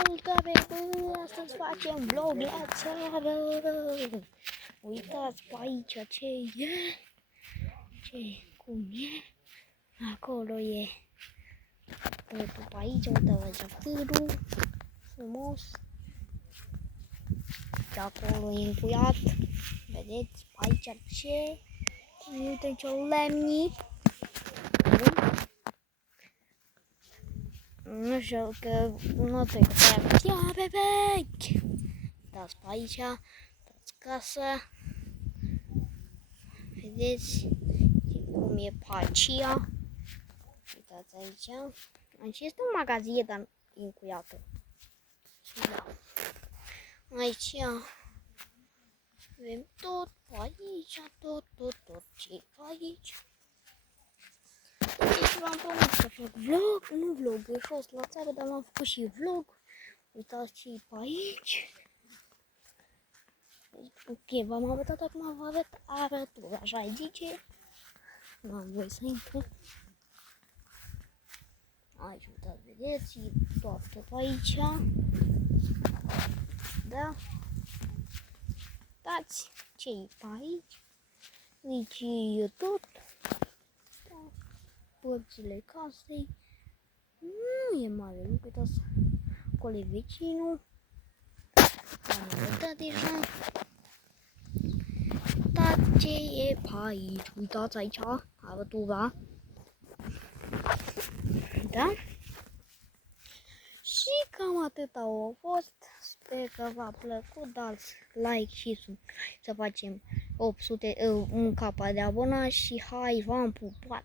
Salutare, bă! Astăzi facem vlog la țară! Uitați pe aici ce e, cum e, acolo e totul pe aici, uitați târul, frumos, de acolo e încuiat, vedeți pe aici ce, uite ce lemni. Nu știu că nu trec pe chiar pe vechi. Uitați pe aici, uitați casa. Vedeți cum e pacia. Uitați aici. Aici este un magazin, dar e încuiată. Da. Aici avem tot pe aici, tot ce e pe aici. Deci v-am promis să fac vlog, nu vlog, e fost la țară, dar m-am făcut și vlog. Uitați ce e pe aici. Ok, v-am arătat, acum vă arăt, așa îi zice. Nu am voie să intru. Aici, uitați, vedeți, e toată pe aici. Da? Uitați ce e pe aici. Deci e tot. Părțile casei. Nu e mare, nu uitați. Acolo e vecinul. Am arătat deja. Uitați ce e pe aici. Uitați aici, arătura. Da? Și cam atâta a fost. Sper că v-a plăcut. Dați like și să facem 800 un capa de abonați și hai, v-am pupat!